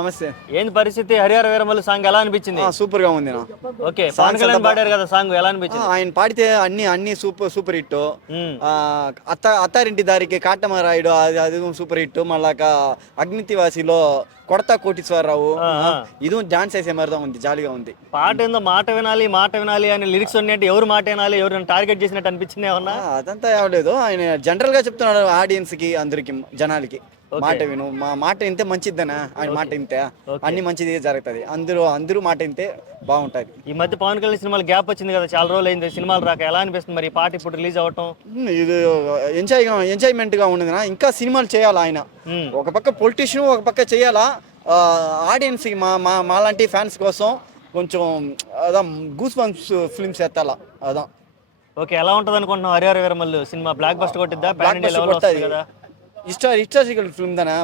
నమస్తే. ఏంది పరిస్థితి? హరిహర వీరమల్లు సాంగ్ ఎలా అనిపించింది? సూపర్ గా ఉంది. ఓకే, పవన్ కళ్యాణ్ పాడారు కదా సాంగ్, ఎలా అనిపించింది? ఆయన పాడితే అన్ని సూపర్ హిట్. ఉమ్, అత్తారింటి దారికి కాటమరాయుడు అది సూపర్ హిట్. మళ్ళాక అగ్నితివాసిలో కొడతా కోటీశ్వరరావు ఆ, ఆ. ఇది డాన్స్ వేసే మరిదా ఉంది, జాలీగా ఉంది. పాట ఏందో మాట వినాలి అని లిరిక్స్ ఉన్నట్టు ఎవరు మాట వినాలి, ఎవరు టార్గెట్ చేసినట్టు అనిపించింది ఏమన్నా? అదంతా ఏవలేదు, ఆయన జనరల్ గా చెప్తున్నాడు ఆడియన్స్ కి, అందరికి, జనాలకి. Okay. మాట విను, మా మాట వింటే మంచిద్దనా, ఆయన మాట వింటే Okay. అన్ని మంచిది జరుగుతుంది. అందరూ మాట వింటే బాగుంటది. ఈ మధ్య పవన్ కళ్యాణ్ సినిమాలు గ్యాప్ వచ్చింది కదా, చాలా రోజులు అయింది సినిమాలు రాక. ఎలా అనిపిస్తుంది మరి ఈ పాట ఇప్పుడు రిలీజ్ అవటం? ఇది ఎంజాయ్మెంట్ గా ఉన్నది. ఇంకా సినిమాలు చేయాలా ఆయన. ఉమ్, ఒక పక్క పొలిటీషియన్, ఒక పక్క చేయాలా. ఆడియన్స్ కి, మాలాంటి ఫ్యాన్స్ కోసం కొంచెం అదా గూస్ బంప్స్ ఫిల్మ్స్ ఎత్తాలా. అదా ఓకే, ఎలా ఉంటది అనుకుంటున్నావు Harihara Veeramallu cinema? Blockbuster కొట్టిద్దా? పాన్ ఇండియా లెవెల్ వస్తుంది కదా? హిస్టారికల్ ఫిల్మ్ దానా,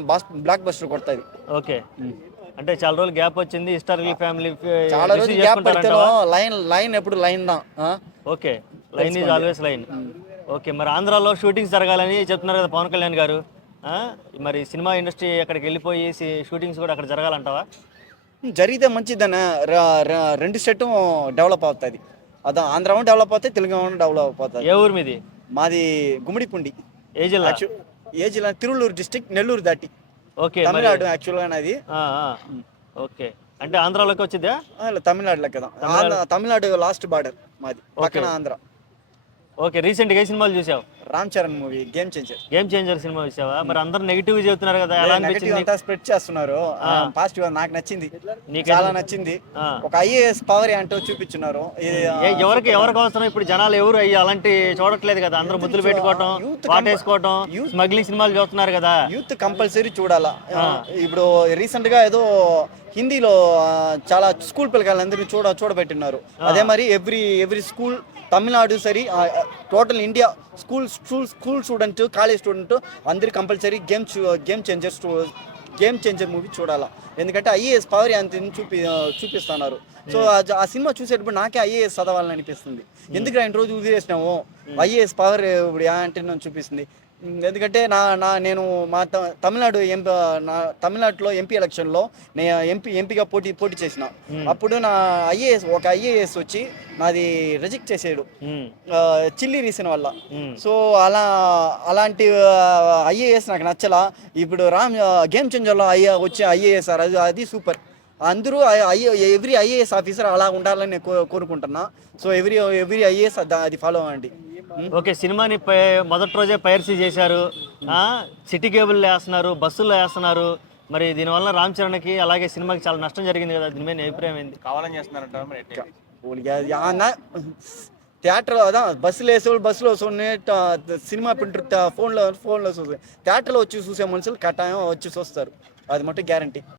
బ్లాక్ బస్టర్ కొడతాది. ఓకే, అంటే చాలా రోజులు గ్యాప్ వచ్చింది. హిస్టారికల్ ఫ్యామిలీ చాలా రోజులు గ్యాప్ పడితే లైన్ ఎప్పుడు లైన్ దా. Okay, line is always line. Okay, మరి ఆంధ్రాలో షూటింగ్స్ జరగాలని చెప్తున్నారు కదా పవన్ కళ్యాణ్ గారు. మరి సినిమా ఇండస్ట్రీ అక్కడికి వెళ్ళిపోయి షూటింగ్స్ కూడా అక్కడ జరగాలంటావా? జరిగితే మంచిదనా. రెండు స్టేట్ డెవలప్ అవుతుంది. అదా ఆంధ్ర డెవలప్ అవుతాయి, తెలంగాణ డెవలప్ అవుతుంది. ఏ ఊరు మీది? మాది గుమ్మడిపుండి. ఏ జిల్లా? ఏ జిల్లా? తిరువూరు డిస్ట్రిక్ట్, నెల్లూరు దాటి. ఓకే, తమిళనాడు యాక్చువల్గా అది. ఓకే, అంటే ఆంధ్రాలోకి వచ్చిందా? తమిళనాడులో కదా. తమిళనాడు లాస్ట్ బార్డర్ మాది, పక్కన ఆంధ్ర. ఓకే, రీసెంట్గా ఏ సినిమాలు చూసావు? Ram Charan movie game changer cinema చూసావా? మరి అందరు నెగిటివ్ చెబుతున్నారు కదా, ఎలా అనిపించింది? అంతా స్ప్రెడ్ చేస్తున్నారు. పాజిటివ్ నాకు నచ్చింది, నీకు చాలా నచ్చింది. ఒక ఐఏఎస్ పవర్ అంటూ చూపించున్నారు. ఎవరికి అవసరం ఇప్పుడు? జనాలు ఎవరు అయ్యి అలాంటి చూడట్లేదు కదా, అందరూ ముద్దులు పెట్టుకోవటం, వాటేసుకోవటం, స్మగ్లింగ్ సినిమాలు చూస్తున్నారు కదా. యూత్ కంపల్సరీ చూడాలా. ఇప్పుడు రీసెంట్ గా ఏదో హిందీలో చాలా స్కూల్ పిల్లకాయలందరినీ చూడబెట్టున్నారు. అదే మరి ఎవ్రీ స్కూల్ తమిళనాడు సరి total India school student, college student అందరు కంపల్సరీ గేమ్ చేంజర్ మూవీ చూడాలా. ఎందుకంటే ఐఏఎస్ పవర్ అంత చూపిస్తున్నారు. సో ఆ సినిమా చూసేటప్పుడు నాకే ఐఏఎస్ చదవాలని అనిపిస్తుంది. ఎందుకు ఆయన రోజు వదిలేసినాము, ఐఏఎస్ పవర్ ఇప్పుడు అంటే నన్ను చూపిస్తుంది. ఎందుకంటే నేను మా తమిళనాడులో ఎంపీ ఎలక్షన్లో నేను ఎంపీగా పోటీ చేసిన. అప్పుడు నా ఐఏఎస్ వచ్చి నాది రిజెక్ట్ చేసాడు, చిల్లీ రీసన్ వల్ల. సో అలాంటి ఐఏఎస్ నాకు నచ్చలా. ఇప్పుడు గేమ్ చేంజర్లో వచ్చే ఐఏఎస్ అది సూపర్. అందరూ ఎవ్రీ ఐఏఎస్ ఆఫీసర్ అలా ఉండాలని నేను కోరుకుంటున్నా. సో ఎవ్రీ ఐఏఎస్ అది ఫాలో అవ్వండి. ఓకే, సినిమాని మొదటి రోజే పైరసీ చేశారు, సిటీ కేబుల్ వేస్తున్నారు, బస్సుల్లో వేస్తున్నారు. మరి దీనివల్ల రామ్ చరణ్కి అలాగే సినిమాకి చాలా నష్టం జరిగింది కదా, దీని మీద అభిప్రాయం ఏంది? కావాలని చేస్తున్నారంట థియేటర్ అదా బస్సులో వేసేవాళ్ళు బస్సులో సినిమా ప్రింటర్ ఫోన్లో థియేటర్లో వచ్చి చూసే మనుషులు కట్టాయం వచ్చి చూస్తారు. అది మటు గ్యారంటీ.